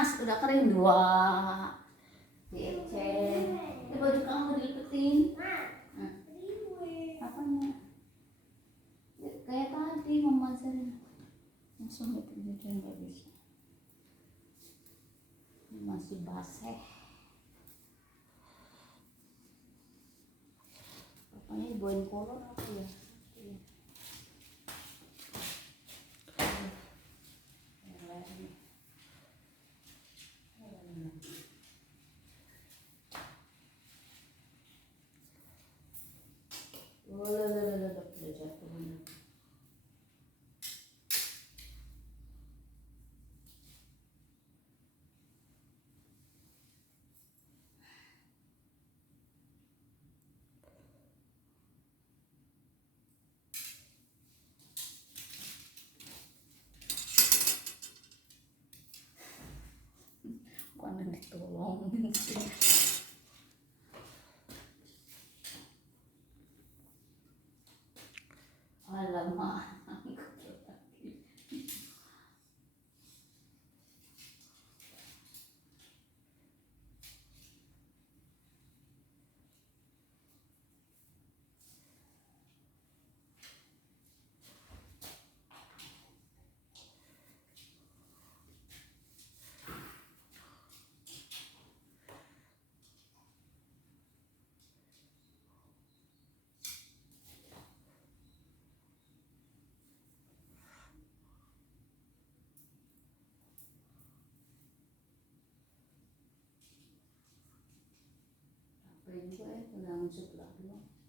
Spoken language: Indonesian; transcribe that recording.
panas, udah kering dua. Diecek. Ini baju kamu dilipetin. Nah, apanya? Ya, kayak tadi mama ajarin. Langsung itu dia nggak bisa. Ini masih basah. Papanya dibawain kolor apa ya? Udah jatuh. Bukan ditolongin sih. Alamak. Apa juga ya, tenang sebelah doang.